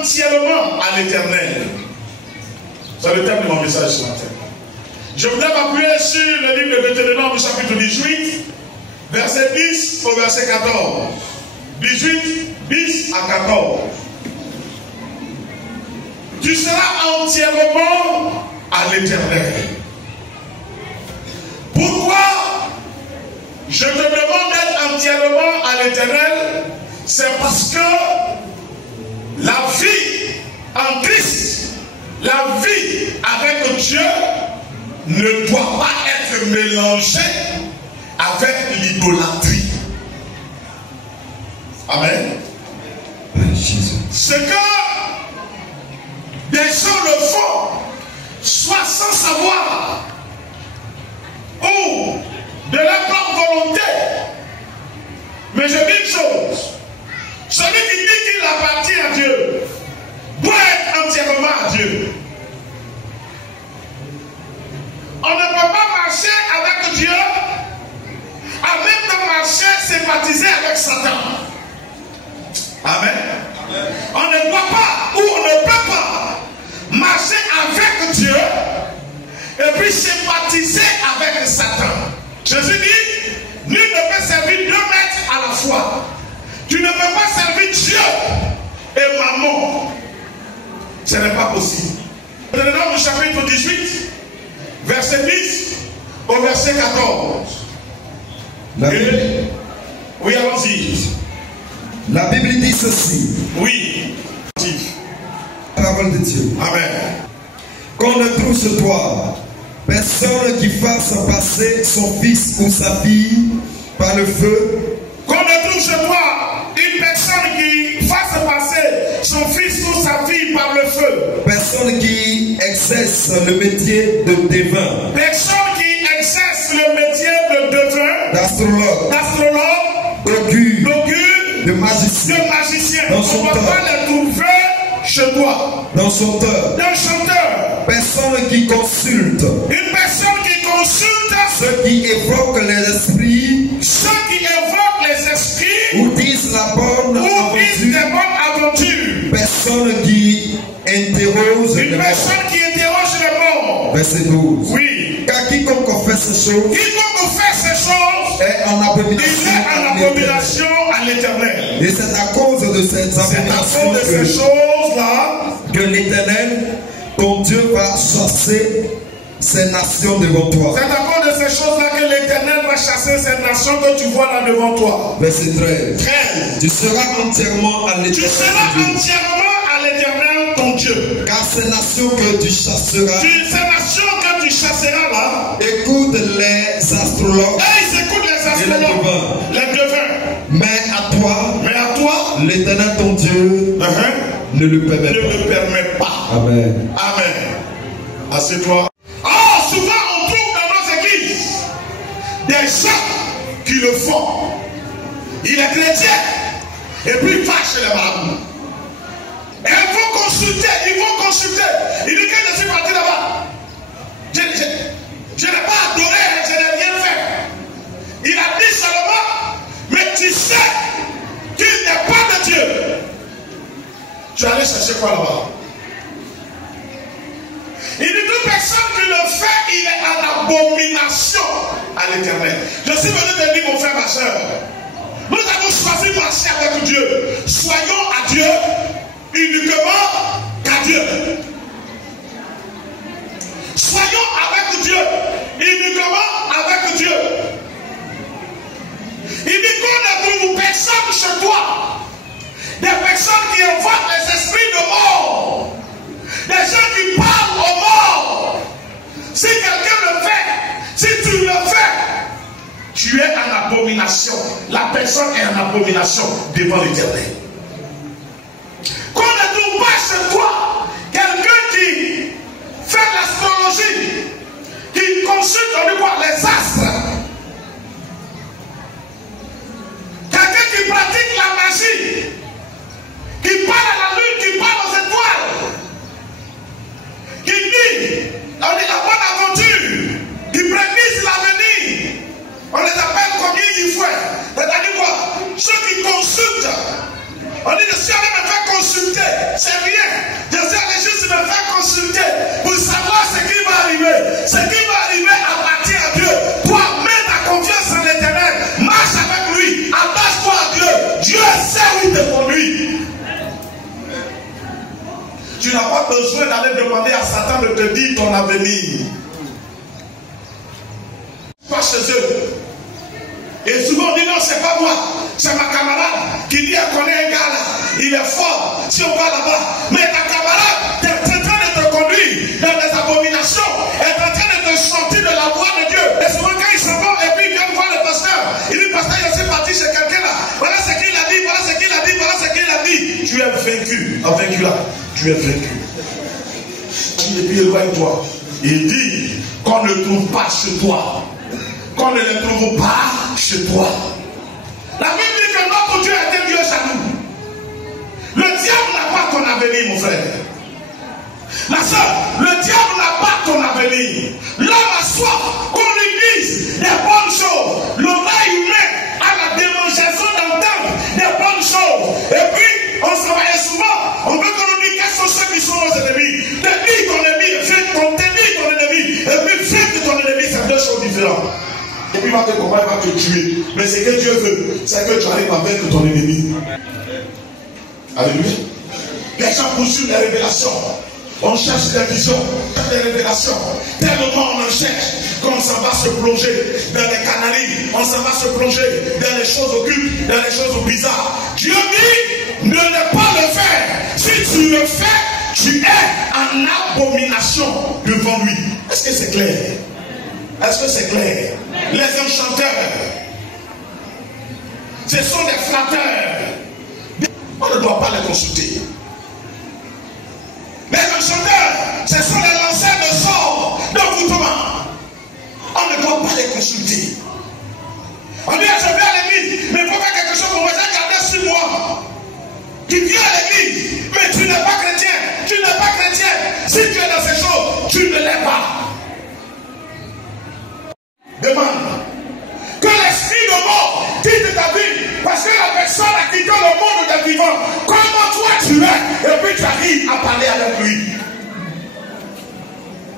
entièrement à l'Éternel. C'est le thème de mon message ce matin. Je voudrais m'appuyer sur le livre de Deutéronome, chapitre 18, verset 10 au verset 14. 18, 10 à 14. Tu seras entièrement à l'Éternel. Pourquoi je te demande d'être entièrement à l'Éternel? C'est parce que la vie en Christ, la vie avec Dieu ne doit pas être mélangée avec l'idolâtrie. Amen. Ce que des gens le font, soit sans savoir, ou de leur propre volonté. Mais je dis une chose, celui qui dit qu'il appartient à Dieu doit être entièrement à Dieu. On ne peut pas marcher avec Dieu en même temps marcher, sympathiser avec Satan. Amen. On ne doit pas, ou on ne peut pas marcher avec Dieu et puis sympathiser avec Satan. Jésus dit, nul ne peut servir 2 maîtres à la fois. Tu ne peux pas servir Dieu et maman. Ce n'est pas possible. Deutéronome chapitre 18, verset 10 au verset 14. Oui, allons-y. La Bible dit ceci. Oui. Parole de Dieu. Amen. Qu'on ne touche toi personne qui fasse passer son fils ou sa fille par le feu. Qu'on ne touche toi une personne qui fasse passer son fils ou sa fille par le feu. Personne qui exerce le métier de devin. Personne qui exerce le métier de devin. D'astrologue. D'augure. De magicien. On ne va pas les trouver chez toi. D'un chanteur. Personne qui consulte. Une personne qui consulte. Ceux qui évoquent les esprits. Ou disent la bonne aventure. Personne qui interroge les morts. Verset 12. Oui. Car quiconque fait ces choses. Est en abomination à l'Éternel. Et c'est à cause de ces choses-là que l'Éternel, ton Dieu, va chasser ces nations devant toi. C'est à cause de ces choses-là que l'Éternel va chasser ces nations que tu vois là devant toi. Verset 13. Tu seras entièrement à l'Éternel. Tu seras entièrement à l'Éternel ton Dieu. Car ces nations que tu chasseras. Ces nations que tu chasseras là. Écoute les astrologues. Ils écoutent les astrologues. Les devins. Mais à toi, l'Éternel ton Dieu ne le permet pas. Amen. Amen. Assieds-toi. Souvent on trouve dans nos églises des gens qui le font. Il est chrétien et puis il va chez les marabouts. Et ils vont consulter. Il dit que je suis parti là-bas. Je n'ai pas adoré, je n'ai rien fait. Il a dit seulement, mais tu sais qu'il n'est pas de Dieu. Tu allais chercher quoi là-bas? Il dit toute personne qui le fait, il est en abomination à l'Éternel. Je suis venu te dire, mon frère, ma soeur, nous avons choisi de marcher avec Dieu. Soyons à Dieu uniquement qu'à Dieu. Soyons avec Dieu uniquement avec Dieu. Il dit qu'on ne trouve personne chez toi. Des personnes qui invoquent les esprits de mort. Des gens qui parlent aux morts. Si quelqu'un le fait, si tu le fais, tu es en abomination. La personne est en abomination devant l'Éternel. Qu'on ne trouve pas chez toi quelqu'un qui fait l'astrologie, qui consulte, on dit quoi, les astres. Quelqu'un qui pratique la magie, qui parle à la lune, qui parle aux étoiles. Qui dit, on dit la bonne aventure, qui prédisent l'avenir. On les appelle comme il faut. C'est-à-dire quoi? Ceux qui consultent. On dit, si on me fait consulter, c'est rien. d'aller demander à Satan de te dire ton avenir. Pas chez eux. Et souvent on dit non, c'est pas moi, c'est ma camarade qui dit elle connaît un gars là, il est fort, si on va là-bas. Mais ta camarade est en train de te conduire dans des abominations, est en train de te sortir de la voie de Dieu. Et souvent quand ils s'en vont et puis ils viennent voir le pasteur, il dit pasteur, il est aussi parti chez quelqu'un là, voilà ce qu'il a dit, voilà ce qu'il a dit, voilà ce qu'il a dit. Tu es vaincu, vaincu là, tu es vaincu. Et puis éloigne-toi. Il dit qu'on ne trouve pas chez toi. Qu'on ne les trouve pas chez toi. La Bible dit que notre Dieu est un Dieu jaloux. Le diable n'a pas ton avenir, mon frère. Ma soeur, le diable n'a pas ton avenir. L'homme a soif qu'on lui dise des bonnes choses. L'oreille humaine a la démangeaison d'entendre des bonnes choses. Et puis, on s'en va et souvent, on veut qu'on nous dise quels sont ceux qui sont nos ennemis. Te dis ton ennemi, te dis ton ennemi. Et puis, fais que ton ennemi, c'est deux choses différentes. Et puis il va te combattre, il va te tuer. Mais ce que Dieu veut, c'est que tu arrives à vaincre ton ennemi. Alléluia. Les gens poursuivent les révélations. On cherche des visions, des révélations. Tellement on en cherche qu'on s'en va se plonger dans les canalies. On s'en va se plonger dans les choses occultes, dans les choses bizarres. Dieu dit, ne pas le faire. Si tu le fais, tu es en abomination devant lui. Est-ce que c'est clair? Est-ce que c'est clair? Les enchanteurs, ce sont des flatteurs. On ne doit pas les consulter. Les enchanteurs, ce sont les lanceurs de sorts, d'envoûtement. On ne doit pas les consulter. On dit, je vais à l'église, mais il faut faire quelque chose pour moi. J'ai gardé sur moi. Tu viens à l'église, mais tu n'es pas chrétien. Tu n'es pas chrétien. Si tu es dans ces choses, tu ne l'es pas. Demande que l'esprit de mort quitte ta vie, parce que la personne a quitté le monde des vivants. Comment toi tu es, et puis tu arrives à parler avec lui?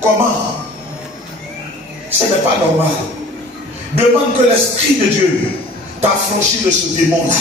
Comment? Ce n'est pas normal. Demande que l'esprit de Dieu t'affranchisse de ce démon-là.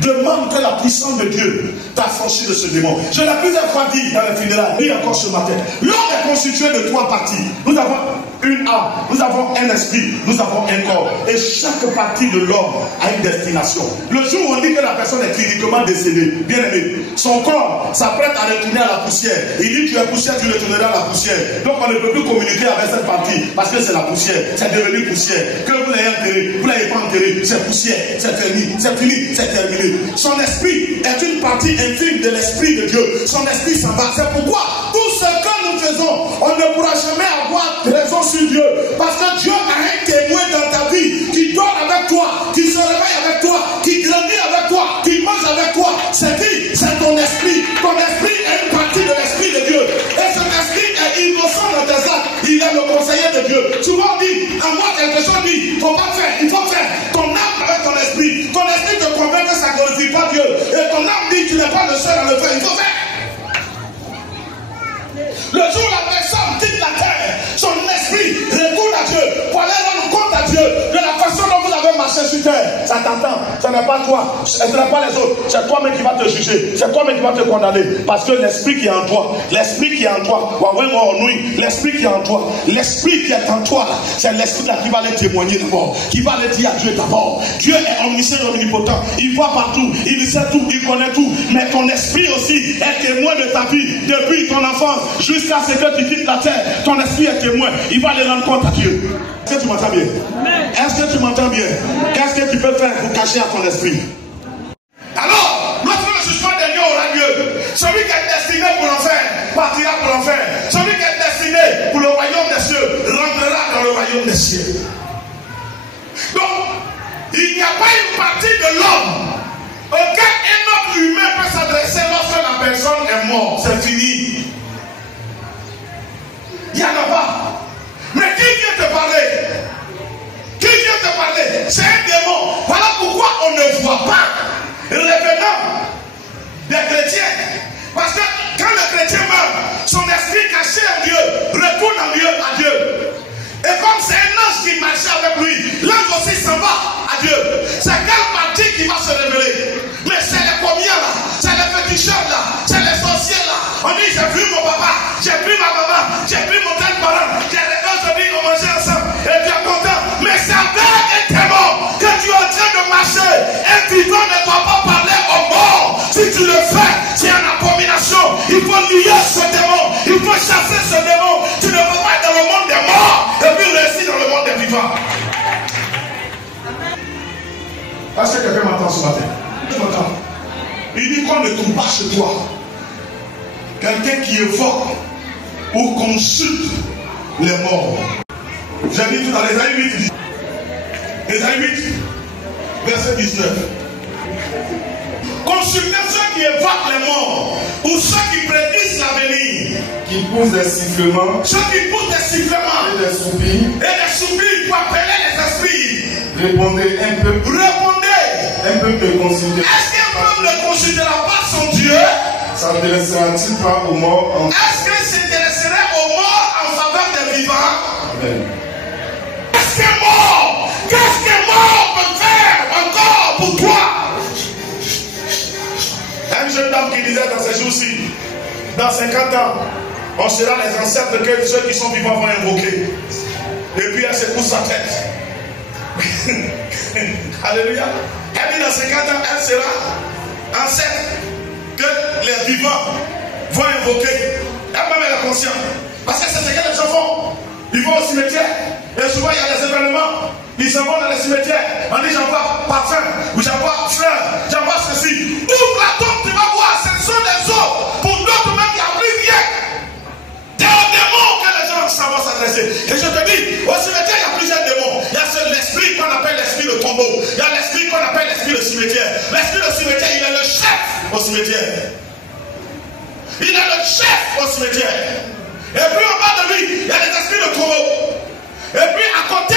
Demande que la puissance de Dieu t'affranchisse de ce démon. Je l'ai plusieurs fois dit dans le funérailles, dit encore ce matin. L'homme est constitué de 3 parties. Nous avons une âme, nous avons un esprit, nous avons un corps. Et chaque partie de l'homme a une destination. Le jour où on dit que la personne est cliniquement décédée, bien aimé, son corps s'apprête à retourner à la poussière. Il dit tu es poussière, tu retourneras à la poussière. Donc on ne peut plus communiquer avec cette partie parce que c'est la poussière. C'est devenu poussière. Que vous l'ayez enterré, vous ne l'ayez pas enterré, c'est poussière, c'est fini, c'est terminé. Son esprit est une partie infime de l'esprit de Dieu. Son esprit s'en va. C'est pourquoi tout ce que nous faisons, on ne pourra jamais avoir raison sur Dieu. Parce que Dieu a un témoin dans ta vie qui dort avec toi, qui se réveille avec toi, qui grandit avec toi, qui mange avec toi. C'est qui? C'est ton esprit. Ton esprit est une partie de l'esprit de Dieu. Et cet esprit est innocent dans tes actes. Il est le conseiller de Dieu. Souvent on dit, à moi quelque chose dit, il ne faut pas faire, il faut faire. Ton âme avec ton esprit. Ton esprit te convainc que ça ne glorifie pas Dieu. Et ton âme dit, tu n'es pas le seul à le faire, il faut faire. Le jour où la personne quitte la terre, son esprit retourne à Dieu pour aller rendre compte à Dieu de la façon dont vous avez marché sur terre. Ça t'entend, ce n'est pas toi, ce n'est pas les autres, c'est toi-même qui va te juger, c'est toi-même qui va te condamner. Parce que l'esprit qui est en toi, l'esprit qui est en toi, l'esprit qui est en toi, l'esprit qui est en toi, c'est l'esprit là qui va aller témoigner d'abord, qui va aller dire à Dieu d'abord. Dieu est omniscient, omnipotent, il voit partout, il sait tout, il connaît tout, mais ton esprit aussi est témoin de ta vie depuis ton enfance jusqu'à ce que tu quittes la terre. Ton esprit est témoin, il va aller rendre compte à Dieu. Est-ce que tu m'entends bien? Est-ce que tu m'entends bien? Qu'est-ce que tu peux faire pour cacher à ton esprit? Alors, lorsque le jugement de Dieu aura lieu, celui qui est destiné pour l'enfer partira pour l'enfer. Celui qui est destiné pour le royaume des cieux rentrera dans le royaume des cieux. Donc, il n'y a pas une partie de l'homme auquel un autre humain peut s'adresser lorsque la personne est morte. C'est fini. Il n'y en a pas. Mais qui vient te parler? Qui vient te parler? C'est un démon. Voilà pourquoi on ne voit pas revenant des chrétiens. Parce que quand le chrétien meurt, son esprit caché en Dieu retourne en Dieu, à Dieu. Et comme c'est un ange qui marchait avec lui, l'ange aussi s'en va à Dieu. C'est quelle partie qui va se révéler? Mais c'est les combien là? C'est les féticheurs là? C'est les sorciers là? On dit j'ai vu mon Est-ce que quelqu'un m'entend ce matin? Tu m'entends? Il dit qu'on ne trouve pas chez toi quelqu'un qui évoque ou consulte les morts. J'ai dit tout à l'heure, Ésaïe 8, dit, Ésaïe 8, verset 19. Consultez ceux qui évoquent les morts ou ceux qui prédisent l'avenir. Qui poussent des sifflements. Ceux qui poussent des sifflements Et des soupirs. et des soupirs pour appeler les esprits. Répondez un peuple. Répondez. Un peuple ne consultez pas. Est-ce qu'un peuple ne considérera pas son Dieu? S'intéressera-t-il pas aux morts en... Est-ce qu'il s'intéresserait aux morts en faveur des vivants? Amen. Qu'est-ce qu'un mort peut faire encore pour toi? Une jeune dame qui disait dans ces jours-ci, dans 50 ans, on sera les ancêtres que ceux qui sont vivants vont invoquer. Et puis elle secoue sa tête. Alléluia. Elle dit dans 50 ans, elle sera ancêtre que les vivants vont invoquer. Elle-même elle est consciente. Parce que c'est ce que les gens font. Ils vont au cimetière. Et souvent il y a des événements. Ils s'en vont dans les cimetières. On dit j'envoie parfum, ou j'envoie fleurs, j'envoie ceci. Ouvre la tombe, tu vas voir, ce sont des os. Pour d'autres même, il n'y a plus rien. C'est un démon que les gens savent s'adresser. Et je te dis, au cimetière, il y a plusieurs démons. Il y a l'esprit qu'on appelle l'esprit de tombeau. Il y a l'esprit qu'on appelle l'esprit de cimetière. L'esprit de cimetière, il est le chef au cimetière. Il est le chef au cimetière. Et puis en bas de lui, il y a les esprits de tombeau. Et puis à côté,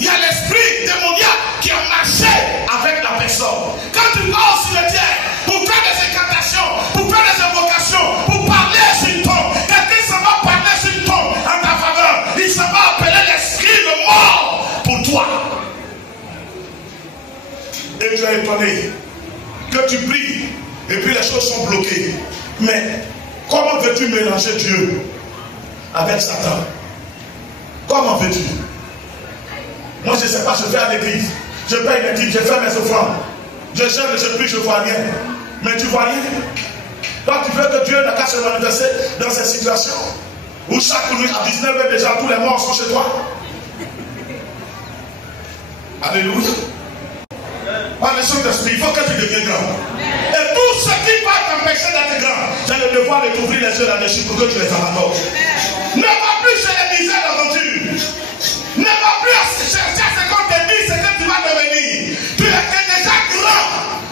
il y a l'esprit démoniaque qui a marché avec la personne. Quand tu vas au cimetière pour faire des incantations, pour faire des invocations, pour parler sur une tombe, quelqu'un s'en va parler sur une tombe en ta faveur. Il s'en va appeler l'esprit de mort pour toi. Et tu es étonné que tu pries et puis les choses sont bloquées. Mais comment veux-tu mélanger Dieu avec Satan? Comment veux-tu? Moi je ne sais pas, je vais à l'église, je paye mes dîmes, je fais mes offrandes, je gère, je prie, je ne vois rien. Mais tu ne vois rien. Toi tu veux que Dieu n'a qu'à se manifester dans ces situations où chaque nuit à 19h déjà tous les morts sont chez toi. Alléluia. Par le Saint-Esprit, il faut que tu deviennes grand. Et tout ce qui va t'empêcher d'être grand, j'ai le devoir de t'ouvrir les yeux là-dessus pour que tu les abandonnes. Ne va plus chez les misères d'aventure. Ne va plus chercher ce qu'on te dit, ce que tu vas devenir. Tu es déjà grand.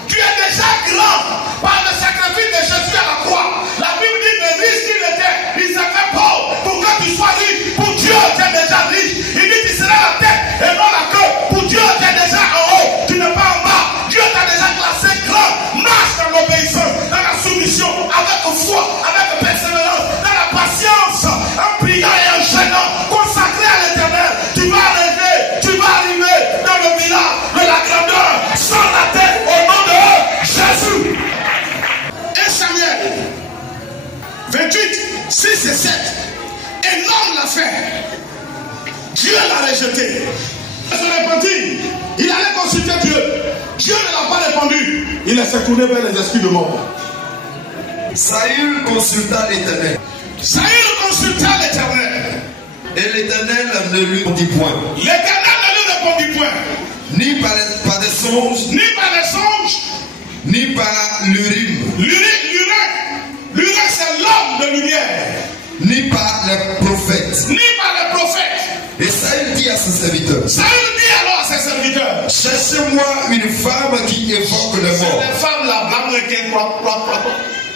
Tu es déjà grand par le sacrifice de Jésus à la croix. La Bible dit que riche qu'il était, il s'est fait pauvre pour que tu sois riche. Pour Dieu, tu es déjà riche. Il dit que tu seras la tête et non la queue. Pour Dieu, tu es déjà en haut. Tu n'es pas en bas. Dieu t'a déjà classé grand. Marche dans l'obéissance, dans la soumission, avec foi, avec persévérance, dans la patience, en priant et en gênant, consacré à l'éternel. Tu vas arriver dans le village de la grandeur, sans la tête, au nom de Jésus. 1 Samuel 28, 6 et 7. Et l'homme l'a fait. Dieu l'a rejeté. Il s'est répandu. Il allait consulter Dieu. Dieu ne l'a pas répondu. Il s'est tourné vers les esprits de mort. Saül consulta l'Éternel. Saül consulta l'Éternel. Et l'Éternel ne lui répondit point. L'Éternel ne lui répondit point. Ni par des songes, Ni par les songes, ni par l'Urim, L'Urim, c'est l'homme de lumière. ni par les prophètes. Ni par les prophètes. Et Saül dit à ses serviteurs, Saül dit alors à ses serviteurs, cherchez-moi une femme qui évoque le c'est mort. les femmes là,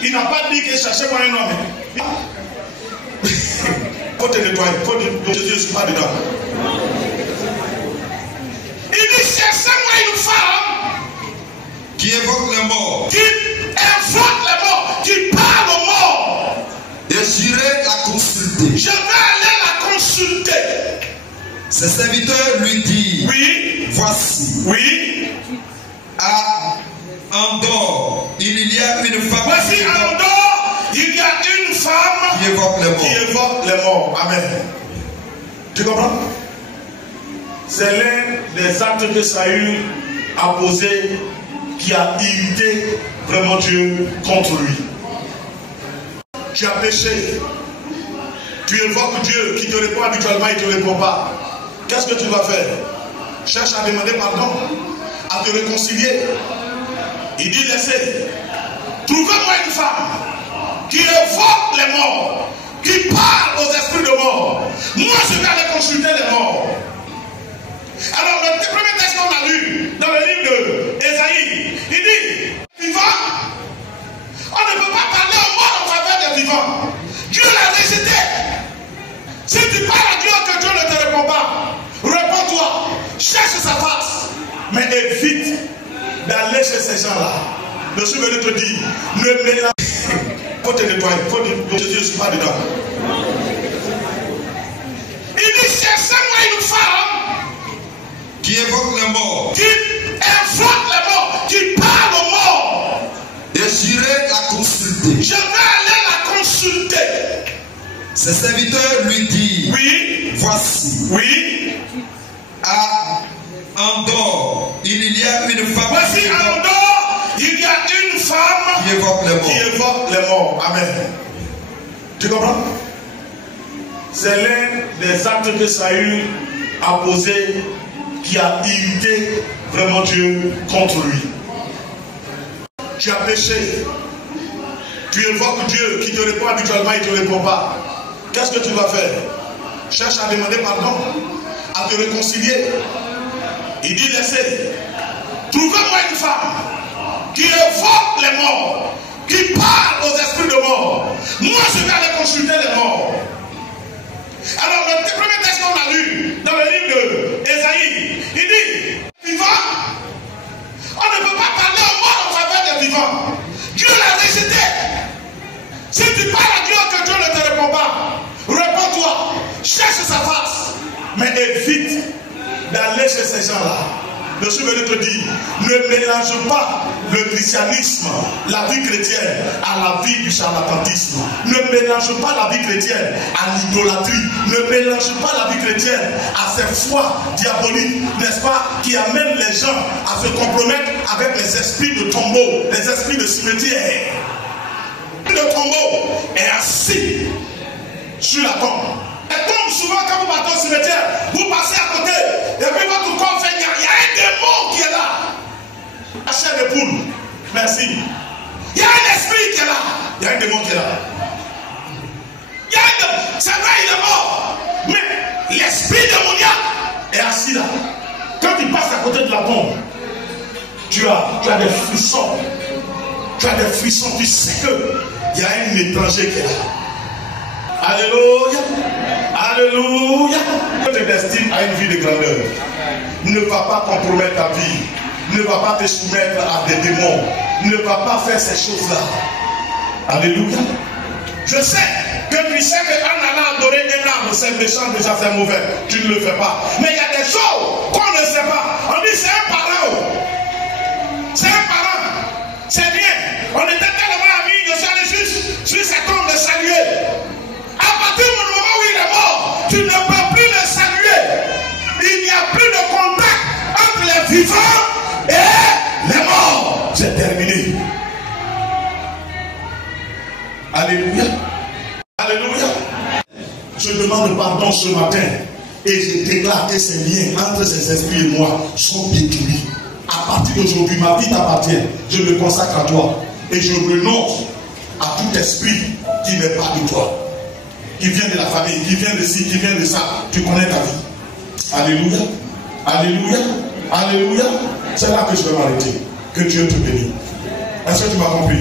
il n'a pas dit que cherchez-moi un homme. Faut te nettoyer, faut te Jésus, je ne suis pas dedans. Il dit cherchez-moi une femme Qui évoque le mort. qui invoque les morts, qui parle aux morts. Et j'irai la consulter. Je vais aller la consulter. Ses serviteurs lui disent, Oui, voici, oui. à Endor, il y a une femme Voici en dehors, il y a une femme qui évoque le qui mort. évoque les morts. Amen. Tu comprends? C'est l'un des actes que Saül a posé qui a irrité vraiment Dieu contre lui. Tu as péché. Tu évoques Dieu qui te répond habituellement, il ne te répond pas. Qu'est-ce que tu vas faire? cherche à demander pardon, à te réconcilier. Il dit laissez. Trouvez-moi une femme qui évoque les morts, qui parle aux esprits de mort. Moi, je vais aller consulter les morts. Alors, le premier texte qu'on a lu dans le livre d'Ésaïe, il dit vivant. On ne peut pas parler aux morts en faveur des vivants. Dieu l'a rejeté. Si tu parles à Dieu que Dieu ne te répond pas, réponds-toi, cherche sa face, mais évite d'aller chez ces gens-là. Je suis venu te dire, ne mélange. Il faut te nettoyer, il faut dire, je ne suis pas dedans. Il dit, cherchez-moi une femme qui évoque les morts, qui évoque les morts, qui parle aux morts. Et j'irai la consulter. Je vais aller la consulter. Ses serviteurs lui disent, oui, voici, oui, à Endor, il y a une femme. Voici à Endor, il y a une femme qui évoque les morts. Qui évoque les morts. Amen. Tu comprends? C'est l'un des actes que Saül a posé qui a irrité vraiment Dieu contre lui. Tu as péché. Tu évoques Dieu qui te répond habituellement, il ne te répond pas. Qu'est-ce que tu vas faire? Cherche à demander pardon, à te réconcilier. Il dit laissez. Trouvez-moi une femme qui évoque les morts, qui parle aux esprits de mort. Moi, je vais aller consulter les morts. Alors, le premier texte qu'on a lu dans le livre d'Ésaïe, il dit vivant. On ne peut pas parler aux morts en faveur des vivants. Dieu l'a rejeté. Si tu parles à Dieu que Dieu ne te répond pas, réponds-toi, cherche sa face, mais évite d'aller chez ces gens-là. Je suis venu te dire, ne mélange pas le christianisme, la vie chrétienne, à la vie du charlatanisme. Ne mélange pas la vie chrétienne à l'idolâtrie. Ne mélange pas la vie chrétienne à ces foi diaboliques, n'est-ce pas, qui amènent les gens à se compromettre avec les esprits de tombeau, les esprits de cimetière. Le tombeau est assis sur la tombe. Et tombe souvent quand vous partez au cimetière, vous passez à côté, et puis votre corps fait, il y a un démon qui est là. La chair de poule, merci. Il y a un esprit qui est là, il y a un démon qui est là. Il y a un démon, c'est vrai, il est mort, mais l'esprit démoniaque est assis là. Quand tu passes à côté de la tombe, tu as des frissons. Tu as des frissons, tu sais qu'il y a un étranger qui est là. Alléluia. Alléluia. Dieu te destine à une vie de grandeur. Ne va pas compromettre ta vie. Ne va pas te soumettre à des démons. Ne va pas faire ces choses-là. Alléluia. Je sais que tu sais qu'en allant adorer un arbre, c'est méchant, déjà c'est mauvais. Tu ne le fais pas. Mais il y a des choses qu'on ne sait pas. On dit c'est un parent. C'est un parent. C'est bien. On était tellement amis, je suis allé juste sur cet homme de saluer. À partir du moment où il est mort, tu ne peux plus le saluer. Il n'y a plus de contact entre les vivants et les morts. C'est terminé. Alléluia. Alléluia. Je demande pardon ce matin et je déclare que ces liens entre ces esprits et moi sont détruits. À partir d'aujourd'hui, ma vie t'appartient. Je me consacre à toi et je renonce à tout esprit qui n'est pas de toi. Qui vient de la famille, qui vient de ci, qui vient de ça. Tu connais ta vie. Alléluia. Alléluia. Alléluia. C'est là que je vais m'arrêter. Que Dieu te bénisse. Est-ce que tu m'as compris?